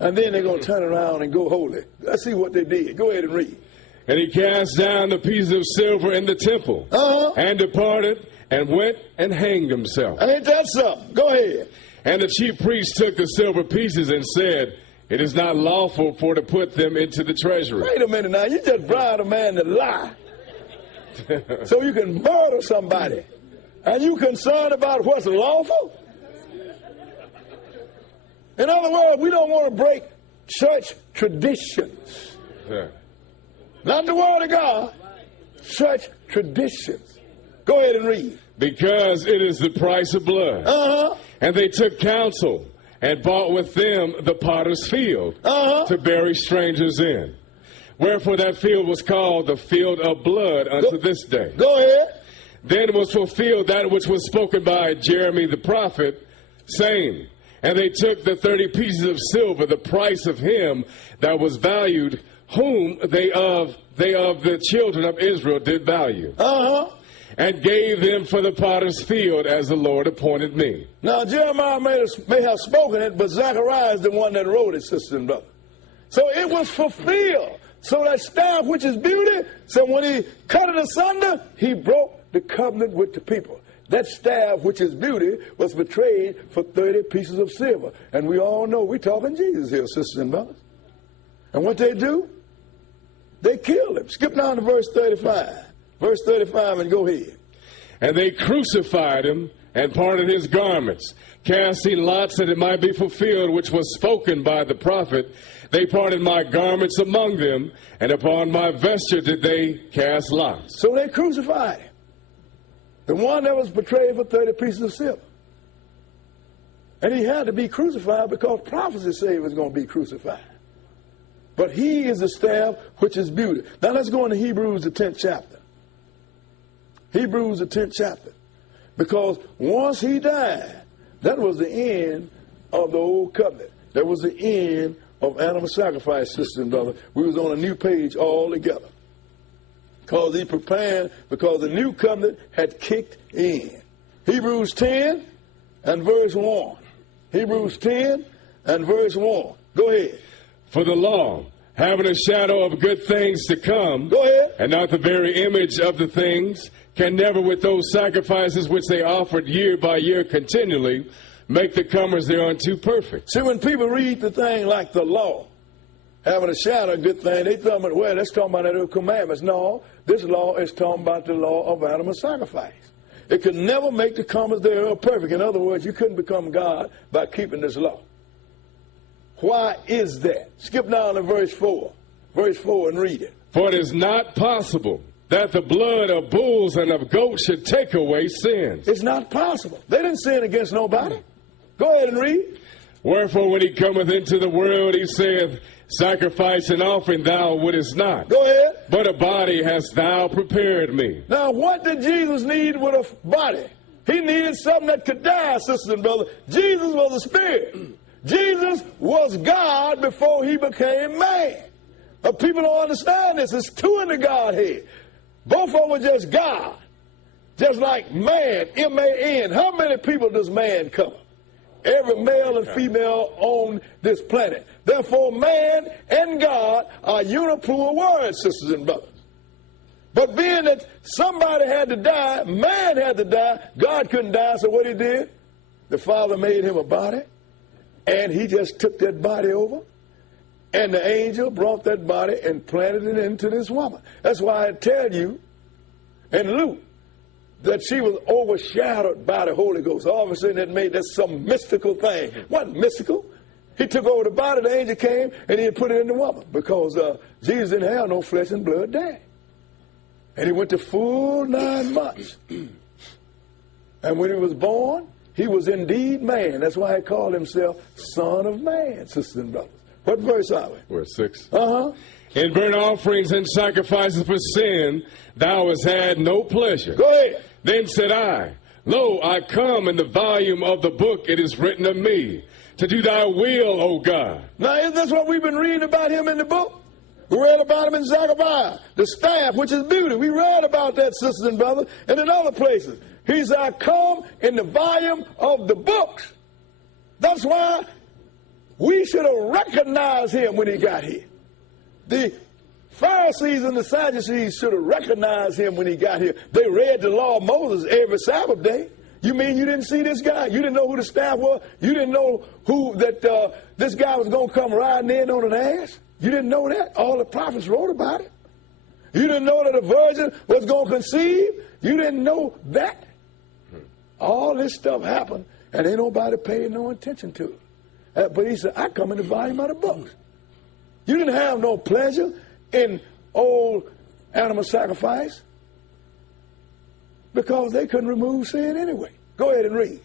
And then they're going to turn around and go holy. Let's see what they did. Go ahead and read. And he cast down the pieces of silver in the temple and departed and went and hanged himself. Ain't that something? Go ahead. And the chief priests took the silver pieces and said, it is not lawful for to put them into the treasury. Wait a minute now. You just bribed a man to lie. So you can murder somebody. And you concerned about what's lawful? In other words, we don't want to break church traditions. Not the word of God. Church traditions. Go ahead and read. Because it is the price of blood. And they took counsel and bought with them the potter's field to bury strangers in. Wherefore that field was called the field of blood unto this day. Go ahead. Then was fulfilled that which was spoken by Jeremiah the prophet, saying, and they took the 30 pieces of silver, the price of him that was valued, whom they of the children of Israel did value, and gave them for the potter's field, as the Lord appointed me. Now, Jeremiah may have spoken it, but Zechariah is the one that wrote it, sisters and brothers. So it was fulfilled. So that staff which is beauty, so when he cut it asunder, he broke the covenant with the people. That staff which is beauty was betrayed for 30 pieces of silver. And we all know we're talking Jesus here, sisters and brothers. And what they do? They killed him. Skip down to verse 35. Verse 35 and go ahead. And they crucified him and parted his garments, casting lots that it might be fulfilled, which was spoken by the prophet. They parted my garments among them, and upon my vesture did they cast lots. So they crucified him. The one that was betrayed for 30 pieces of silver. And he had to be crucified because prophecy said he was going to be crucified. But he is the staff which is beauty. Now let's go into Hebrews, the 10th chapter. Hebrews, the 10th chapter. Because once he died, that was the end of the old covenant. That was the end of animal sacrifice, sisters and brothers. We was on a new page altogether. Because he prepared, because the new covenant had kicked in. Hebrews 10 and verse 1. Hebrews 10 and verse 1. Go ahead. For the law, having a shadow of good things to come, go ahead, and not the very image of the things, can never with those sacrifices which they offered year by year continually, make the comers thereunto perfect. See, when people read the thing like the law, having a shadow of good thing, they thought, well, that's talking about the commandments. No, this law is talking about the law of animal sacrifice. It could never make the comers thereof perfect. In other words, you couldn't become God by keeping this law. Why is that? Skip down to verse 4. Verse 4 and read it. For it is not possible that the blood of bulls and of goats should take away sins. It's not possible. They didn't sin against nobody. Go ahead and read. Wherefore, when he cometh into the world, he saith, sacrifice and offering thou wouldest not. Go ahead. But a body hast thou prepared me. Now, what did Jesus need with a body? He needed something that could die, sisters and brothers. Jesus was a spirit. Jesus was God before he became man. But people don't understand this. It's two in the Godhead. Both of them were just God. Just like man, M-A-N. How many people does man cover? Every male and female on this planet. Therefore, man and God are uniplural words, sisters and brothers. But being that somebody had to die, man had to die, God couldn't die, so what he did? The Father made him a body, and he just took that body over, and the angel brought that body and planted it into this woman. That's why I tell you in Luke that she was overshadowed by the Holy Ghost. All of a sudden that made that some mystical thing. It wasn't mystical. He took over the body, the angel came, and he put it in the woman because Jesus didn't have no flesh and blood there. And he went to full 9 months. And when he was born, he was indeed man. That's why he called himself Son of Man, sisters and brothers. What verse are we? Verse 6. In burnt offerings and sacrifices for sin, thou hast had no pleasure. Go ahead. Then said I, Lo, I come, in the volume of the book it is written of me, to do thy will, O God. Now, isn't this what we've been reading about him in the book? We read about him in Zechariah, the staff, which is beauty. We read about that, sisters and brothers, and in other places. He said, I come in the volume of the books. That's why we should have recognized him when he got here. The Pharisees and the Sadducees should have recognized him when he got here. They read the law of Moses every Sabbath day. You mean you didn't see this guy? You didn't know who the staff was? You didn't know who that this guy was going to come riding in on an ass? You didn't know that? All the prophets wrote about it. You didn't know that a virgin was going to conceive? You didn't know that? All this stuff happened, and ain't nobody paying no attention to it. But he said, I come in the volume of the books. You didn't have no pleasure in old animal sacrifice because they couldn't remove sin anyway. Go ahead and read.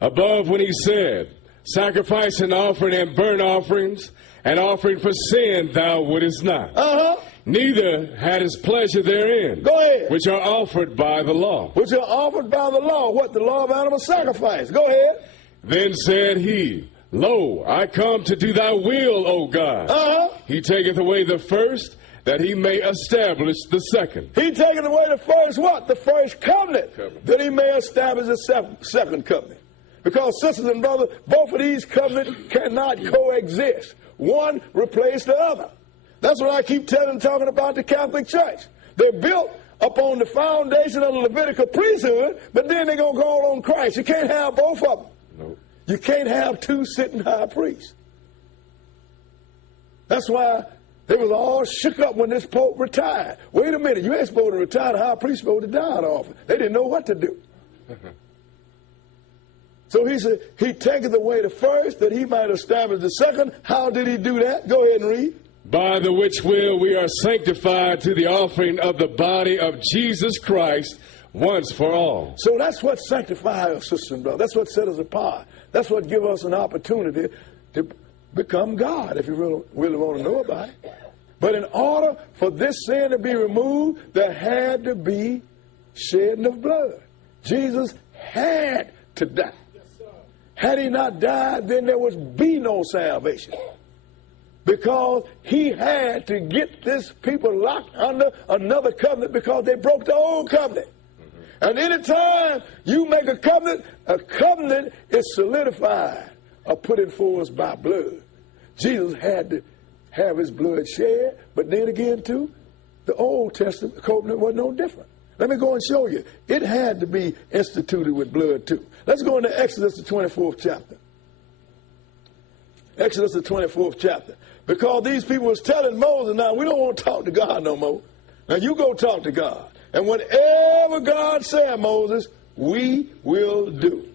Above when he said, sacrifice and offering and burnt offerings an offering for sin thou wouldest not. Neither had his pleasure therein. Go ahead. Which are offered by the law. Which are offered by the law. What? The law of animal sacrifice. Go ahead. Then said he, Lo, I come to do thy will, O God. He taketh away the first, that he may establish the second. He taketh away the first what? The first covenant. That he may establish the second covenant. Because, sisters and brothers, both of these covenants cannot coexist. One replace the other. That's what I keep talking about the Catholic Church. They're built upon the foundation of the Levitical priesthood, but then they're going to call on Christ. You can't have both of them. Nope. You can't have two sitting high priests. That's why they was all shook up when this Pope retired. Wait a minute, you ain't supposed to retire. The high priest supposed to die in office. They didn't know what to do. So he said, he taketh away the first, that he might establish the second. How did he do that? Go ahead and read. By the which will we are sanctified to the offering of the body of Jesus Christ once for all. So that's what sanctifies us, sister and brother. That's what set us apart. That's what gives us an opportunity to become God, if you really want to know about it. But in order for this sin to be removed, there had to be shedding of blood. Jesus had to die. Had he not died, then there would be no salvation. Because he had to get this people locked under another covenant because they broke the old covenant. And any time you make a covenant is solidified or put in force by blood. Jesus had to have his blood shed, but then again, too, the Old Testament covenant was no different. Let me go and show you. It had to be instituted with blood, too. Let's go into Exodus, the 24th chapter. Exodus, the 24th chapter. Because these people was telling Moses, now, we don't want to talk to God no more. Now, you go talk to God. And whatever God said, Moses, we will do.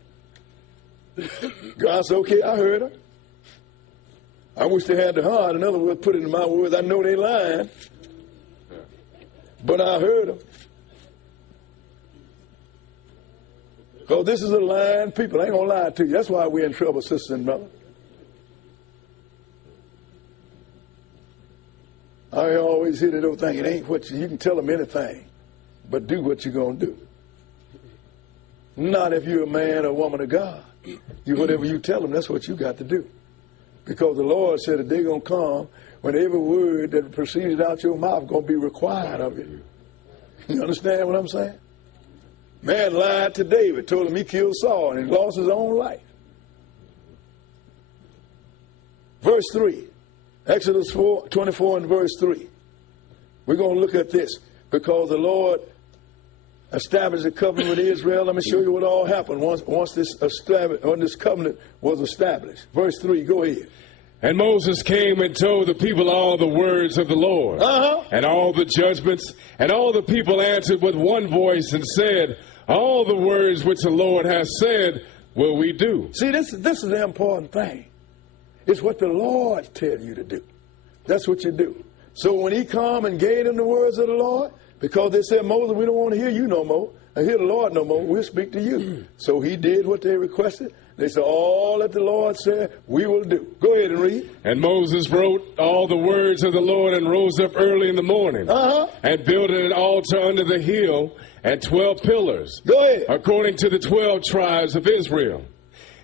God said, okay, I heard her. I wish they had the heart. In other words, put it in my words, I know they lying. But I heard them. Because this is a lying people. I ain't going to lie to you. That's why we're in trouble, sisters and brothers. I always hear that old thing. It ain't what you can tell them anything, but do what you're going to do. Not if you're a man or woman of God. Whatever you tell them, that's what you got to do. Because the Lord said that they're going to come when every word that proceeded out your mouth is going to be required of you. You understand what I'm saying? Man lied to David, told him he killed Saul, and he lost his own life. Verse 3. Exodus 24 and verse 3. We're going to look at this because the Lord established a covenant with Israel. Let me show you what all happened once this covenant was established. Verse 3, go ahead. And Moses came and told the people all the words of the Lord, and all the judgments, and all the people answered with one voice and said, all the words which the Lord has said will we do. See, this is the important thing. It's what the Lord tells you to do. That's what you do. So when he come and gave them the words of the Lord, because they said, Moses, we don't want to hear you no more, and hear the Lord no more, we'll speak to you. So he did what they requested. They said, all that the Lord said, we will do. Go ahead and read. And Moses wrote all the words of the Lord and rose up early in the morning and built an altar under the hill and 12 pillars. Go ahead. According to the 12 tribes of Israel.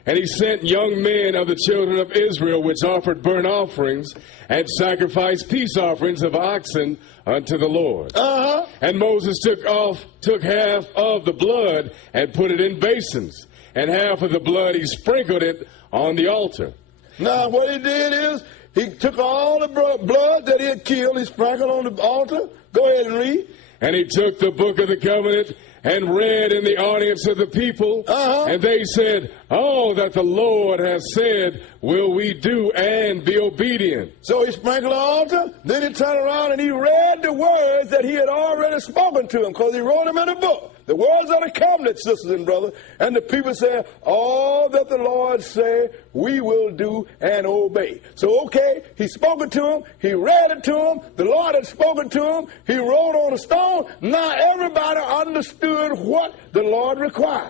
And he sent young men of the children of Israel, which offered burnt offerings and sacrificed peace offerings of oxen unto the Lord. And Moses took half of the blood and put it in basins, and half of the blood he sprinkled it on the altar. Now what he did is he took all the blood that he had killed, he sprinkled on the altar. Go ahead and read. And he took the book of the covenant and read in the audience of the people. And they said, all that the Lord has said will we do and be obedient. So he sprinkled the altar, then he turned around and he read the words that he had already spoken to him, because he wrote them in a book. The words of the covenant, sisters and brothers. And the people said, all that the Lord said, we will do and obey. So, okay, he spoke it to him. He read it to him. The Lord had spoken to him. He wrote on a stone. Now everybody understood what the Lord required.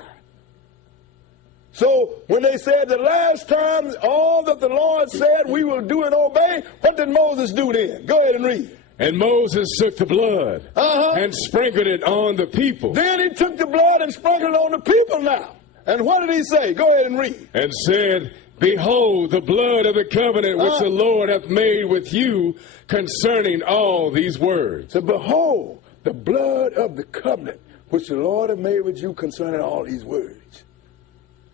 So when they said the last time all that the Lord said we will do and obey, what did Moses do then? Go ahead and read. And Moses took the blood and sprinkled it on the people. Then he took the blood and sprinkled it on the people now. And what did he say? Go ahead and read. And said, Behold, the blood of the covenant which the Lord hath made with you concerning all these words. So behold, the blood of the covenant which the Lord hath made with you concerning all these words.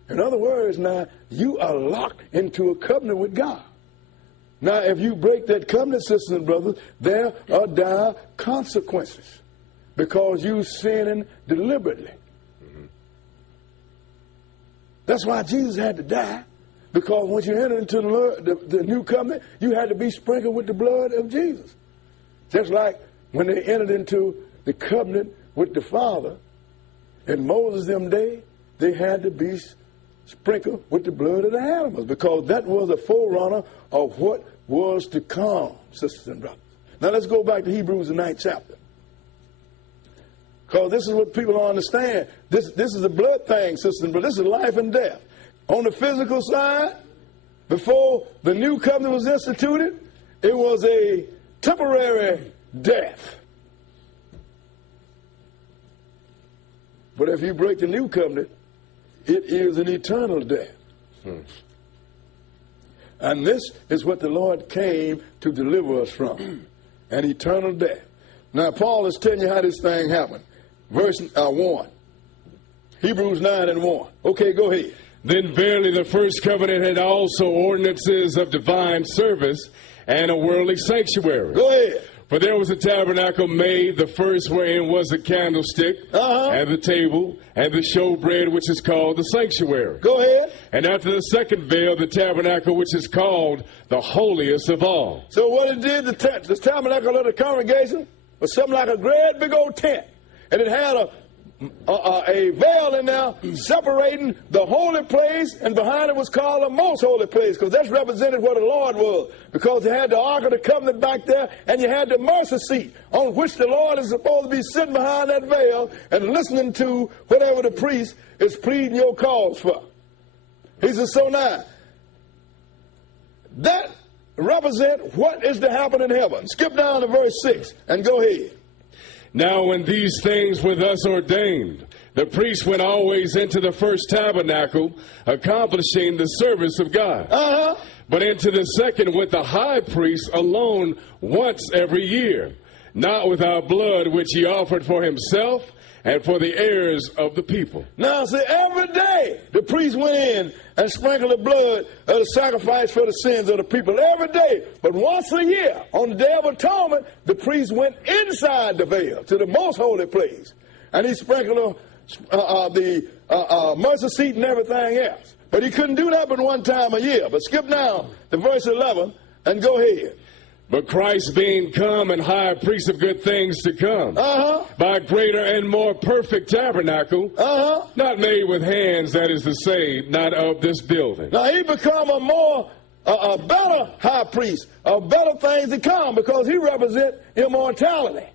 In other words, now, you are locked into a covenant with God. Now, if you break that covenant, sisters and brothers, there are dire consequences because you sinning deliberately. That's why Jesus had to die, because once you enter into the new covenant, you had to be sprinkled with the blood of Jesus. Just like when they entered into the covenant with the Father, in Moses' them day, they had to be sprinkled with the blood of the animals, because that was a forerunner of what was to come, sisters and brothers. Now let's go back to Hebrews, the 9th chapter. Because this is what people don't understand. This is a blood thing, sisters and brothers. This is life and death. On the physical side, before the new covenant was instituted, it was a temporary death. But if you break the new covenant, it is an eternal death. And this is what the Lord came to deliver us from, an eternal death. Now, Paul is telling you how this thing happened. Verse 1. Hebrews 9 and 1. Okay, go ahead. Then verily the first covenant had also ordinances of divine service and a worldly sanctuary. Go ahead. For there was a tabernacle made, the first wherein was a candlestick, and the table, and the showbread, which is called the sanctuary. Go ahead. And after the second veil, the tabernacle, which is called the holiest of all. So what it did, the tabernacle of the congregation was something like a great big old tent. And it had a veil in there separating the holy place, and behind it was called the most holy place, because that's represented what the Lord was. Because you had the Ark of the Covenant back there, and you had the mercy seat on which the Lord is supposed to be sitting behind that veil and listening to whatever the priest is pleading your cause for. He says, so now, that represents what is to happen in heaven. Skip down to verse 6 and go ahead. Now when these things were thus ordained, the priest went always into the first tabernacle, accomplishing the service of God. But into the second went the high priest alone once every year, not without blood, which he offered for himself and for the heirs of the people. Now, see, every day the priest went in and sprinkled the blood of the sacrifice for the sins of the people. Every day. But once a year, on the Day of Atonement, the priest went inside the veil to the most holy place. And he sprinkled the mercy seat and everything else. But he couldn't do that but one time a year. But skip down to verse 11 and go ahead. But Christ being come and high priest of good things to come, by a greater and more perfect tabernacle, not made with hands, that is to say, not of this building. Now he become a better high priest, of better things to come, because he represents immortality.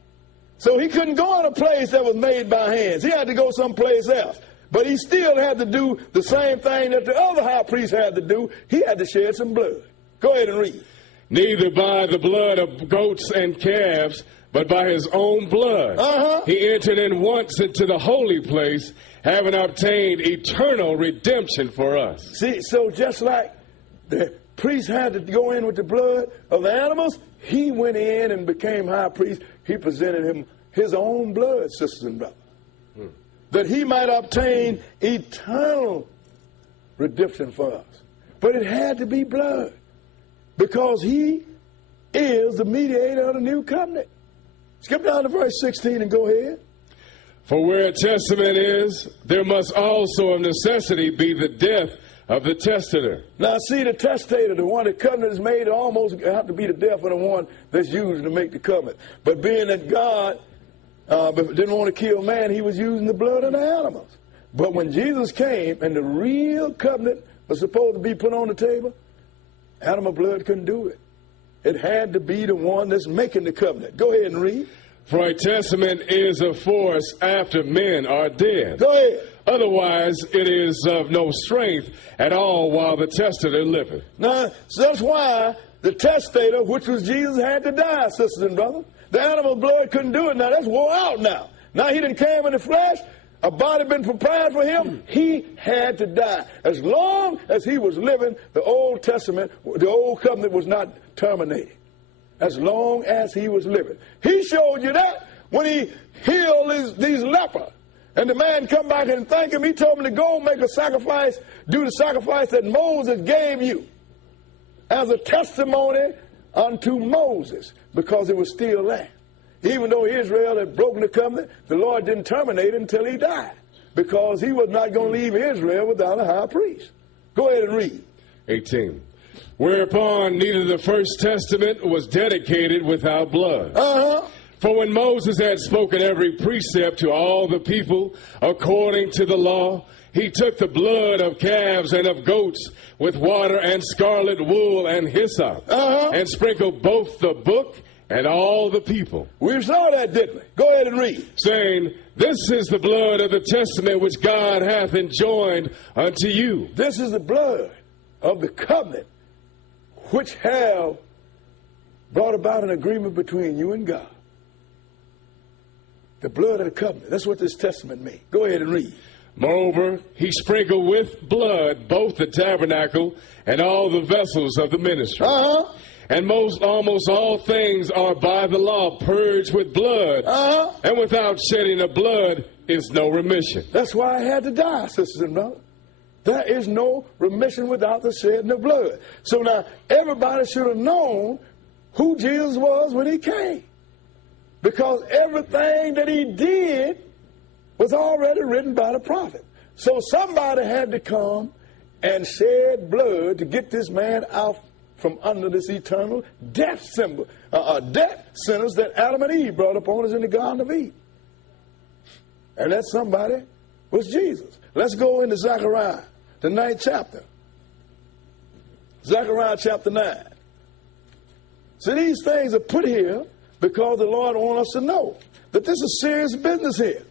So he couldn't go in a place that was made by hands. He had to go someplace else. But he still had to do the same thing that the other high priest had to do. He had to shed some blood. Go ahead and read. Neither by the blood of goats and calves, but by his own blood. He entered in once into the holy place, having obtained eternal redemption for us. See, so just like the priest had to go in with the blood of the animals, he went in and became high priest. He presented him his own blood, sisters and brothers, that he might obtain eternal redemption for us. But it had to be blood, because he is the mediator of the new covenant. Skip down to verse 16 and go ahead. For where a testament is, there must also of necessity be the death of the testator. Now see, the testator, the one the covenant is made, almost have to be the death of the one that's used to make the covenant. But being that God didn't want to kill man, he was using the blood of the animals. But when Jesus came and the real covenant was supposed to be put on the table, animal blood couldn't do it. It had to be the one that's making the covenant. Go ahead and read. For a testament is of force after men are dead. Go ahead. Otherwise, it is of no strength at all while the testator liveth. Now, so that's why the testator, which was Jesus, had to die, sisters and brothers. The animal glory couldn't do it. Now, that's wore out now. Now he didn't came in the flesh. A body been prepared for him. He had to die. As long as he was living, the Old Testament, the Old Covenant was not terminated. As long as he was living. He showed you that when he healed these lepers. And the man come back and thank him. He told him to go make a sacrifice, do the sacrifice that Moses gave you as a testimony unto Moses, because it was still there. Even though Israel had broken the covenant, the Lord didn't terminate it until he died, because he was not going to leave Israel without a high priest. Go ahead and read. 18. Whereupon neither the first testament was dedicated without blood. For when Moses had spoken every precept to all the people according to the law, he took the blood of calves and of goats with water and scarlet wool and hyssop, and sprinkled both the book and all the people. We saw that, didn't we? Go ahead and read. Saying, This is the blood of the testament which God hath enjoined unto you. This is the blood of the covenant which have brought about an agreement between you and God. The blood of the covenant. That's what this testament means. Go ahead and read. Moreover, he sprinkled with blood both the tabernacle and all the vessels of the ministry. And almost all things are by the law purged with blood. And without shedding of blood is no remission. That's why I had to die, sisters and brothers. There is no remission without the shedding of blood. So now, everybody should have known who Jesus was when he came. Because everything that he did was already written by the prophet. So somebody had to come and shed blood to get this man out from under this eternal death symbol, death sentence that Adam and Eve brought upon us in the Garden of Eden. And that somebody was Jesus. Let's go into Zechariah, the 9th chapter. Zechariah chapter 9. So these things are put here because the Lord wants us to know that this is serious business here.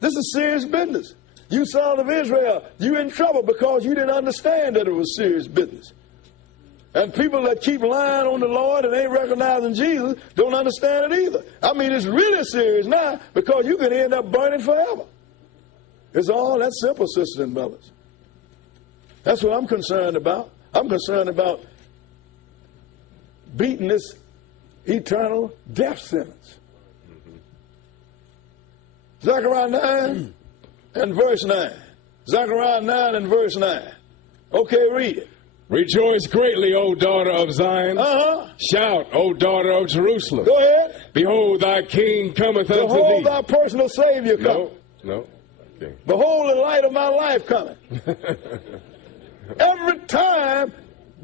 This is serious business. You son of Israel, you in trouble because you didn't understand that it was serious business. And people that keep lying on the Lord and ain't recognizing Jesus don't understand it either. I mean, it's really serious now because you can end up burning forever. It's all that simple, sisters and brothers. That's what I'm concerned about. I'm concerned about beating this eternal death sentence. Zechariah 9 and verse 9. Zechariah 9 and verse 9. Okay, read it. Rejoice greatly, O daughter of Zion. Shout, O daughter of Jerusalem. Go ahead. Behold, thy king cometh unto thee. Behold, thy personal Savior coming. No. Okay. Behold, the light of my life coming. Every time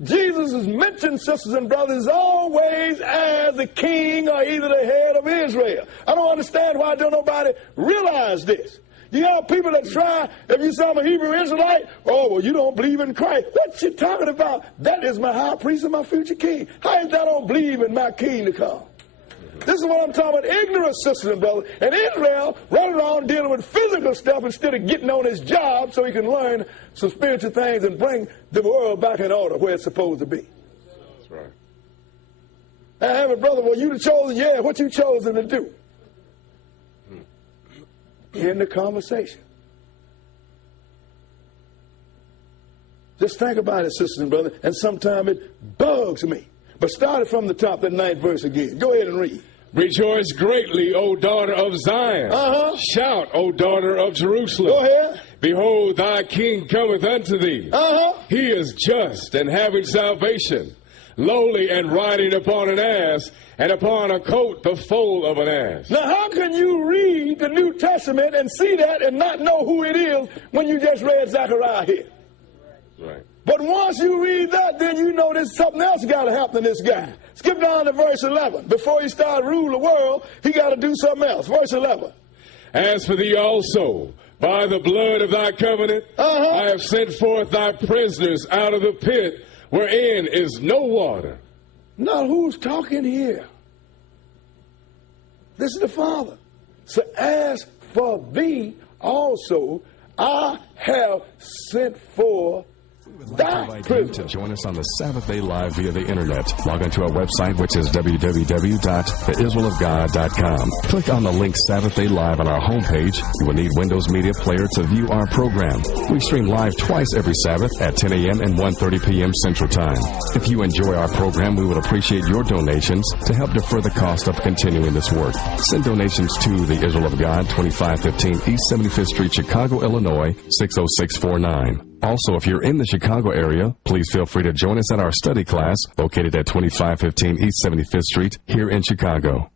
Jesus is mentioned, sisters and brothers, always as the king or either the head of Israel. I don't understand why don't nobody realize this. You have people that try, if you say I'm a Hebrew Israelite, oh, well, you don't believe in Christ. What you talking about? That is my high priest and my future king. How is that I don't believe in my king to come? This is what I'm talking about, ignorance, sisters and brothers. And Israel running around dealing with physical stuff instead of getting on his job so he can learn some spiritual things and bring the world back in order where it's supposed to be. That's right. I have a brother, well, you the chosen, yeah, what you chosen to do? In the conversation. Just think about it, sisters and brothers, and sometimes it bugs me. But start it from the top, that 9th verse again. Go ahead and read. Rejoice greatly, O daughter of Zion. Shout, O daughter of Jerusalem. Go ahead. Behold, thy king cometh unto thee. He is just and having salvation, lowly and riding upon an ass, and upon a coat the foal of an ass. Now, how can you read the New Testament and see that and not know who it is when you just read Zechariah here? Right. But once you read that, then you know there's something else got to happen to this guy. Skip down to verse 11. Before he started rule the world, he got to do something else. Verse 11. As for thee also, by the blood of thy covenant, I have sent forth thy prisoners out of the pit, wherein is no water. Now, who's talking here? This is the Father. So as for thee also, I have sent for thy prisoner. To join us on the Sabbath Day Live via the internet. Log on to our website, which is www.theisraelofgod.com. Click on the link Sabbath Day Live on our homepage. You will need Windows Media Player to view our program. We stream live twice every Sabbath at 10 a.m. and 1:30 p.m. Central Time. If you enjoy our program, we would appreciate your donations to help defer the cost of continuing this work. Send donations to the Israel of God, 2515 East 75th Street, Chicago, Illinois, 60649. Also, if you're in the Chicago area, please feel free to join us at our study class located at 2515 East 75th Street here in Chicago.